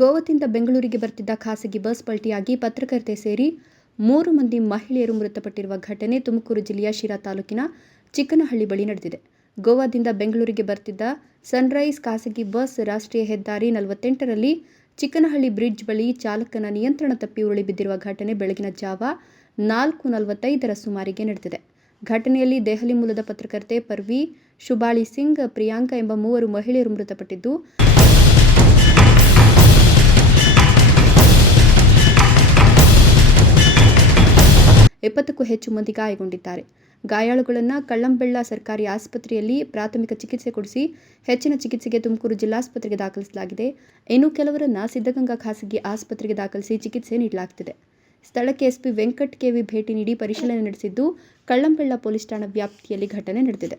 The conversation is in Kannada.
ಗೋವಾದಿಂದ ಬೆಂಗಳೂರಿಗೆ ಬರ್ತಿದ್ದ ಖಾಸಗಿ ಬಸ್ ಪಲ್ಟಿಯಾಗಿ ಪತ್ರಕರ್ತೆ ಸೇರಿ ಮೂರು ಮಂದಿ ಮಹಿಳೆಯರು ಮೃತಪಟ್ಟಿರುವ ಘಟನೆ ತುಮಕೂರು ಜಿಲ್ಲೆಯ ಶಿರಾ ತಾಲೂಕಿನ ಚಿಕ್ಕನಹಳ್ಳಿ ಬಳಿ ನಡೆದಿದೆ. ಗೋವಾದಿಂದ ಬೆಂಗಳೂರಿಗೆ ಬರ್ತಿದ್ದ ಸನ್ರೈಸ್ ಖಾಸಗಿ ಬಸ್ ರಾಷ್ಟ್ರೀಯ ಹೆದ್ದಾರಿ ನಲವತ್ತೆಂಟರಲ್ಲಿ ಚಿಕ್ಕನಹಳ್ಳಿ ಬ್ರಿಡ್ಜ್ ಬಳಿ ಚಾಲಕನ ನಿಯಂತ್ರಣ ತಪ್ಪಿ ಉರುಳಿ ಬಿದ್ದಿರುವ ಘಟನೆ ಬೆಳಗಿನ ಜಾವ ನಾಲ್ಕು ನಲವತ್ತೈದರ ಸುಮಾರಿಗೆ ನಡೆದಿದೆ. ಘಟನೆಯಲ್ಲಿ ದೆಹಲಿ ಮೂಲದ ಪತ್ರಕರ್ತೆ ಪರ್ವಿ ಶುಭಾಳಿ ಸಿಂಗ್, ಪ್ರಿಯಾಂಕಾ ಎಂಬ ಮೂವರು ಮಹಿಳೆಯರು ಮೃತಪಟ್ಟಿದ್ದು ಎಪ್ಪತ್ತಕ್ಕೂ ಹೆಚ್ಚು ಮಂದಿ ಗಾಯಗೊಂಡಿದ್ದಾರೆ. ಗಾಯಾಳುಗಳನ್ನು ಕಳ್ಳಂಬೆಳ್ಳ ಸರ್ಕಾರಿ ಆಸ್ಪತ್ರೆಯಲ್ಲಿ ಪ್ರಾಥಮಿಕ ಚಿಕಿತ್ಸೆ ಕೊಡಿಸಿ ಹೆಚ್ಚಿನ ಚಿಕಿತ್ಸೆಗೆ ತುಮಕೂರು ಜಿಲ್ಲಾಸ್ಪತ್ರೆಗೆ ದಾಖಲಿಸಲಾಗಿದೆ. ಇನ್ನು ಕೆಲವರನ್ನು ಸಿದ್ಧಗಂಗಾ ಖಾಸಗಿ ಆಸ್ಪತ್ರೆಗೆ ದಾಖಲಿಸಿ ಚಿಕಿತ್ಸೆ ನೀಡಲಾಗುತ್ತಿದೆ ಸ್ಥಳಕ್ಕೆ ಎಸ್ಪಿ ವೆಂಕಟ್ ಕೆವಿ ಭೇಟಿ ನೀಡಿ ಪರಿಶೀಲನೆ ನಡೆಸಿದ್ದು ಕಳ್ಳಂಬೆಳ್ಳ ಪೊಲೀಸ್ ಠಾಣಾ ವ್ಯಾಪ್ತಿಯಲ್ಲಿ ಘಟನೆ ನಡೆದಿದೆ.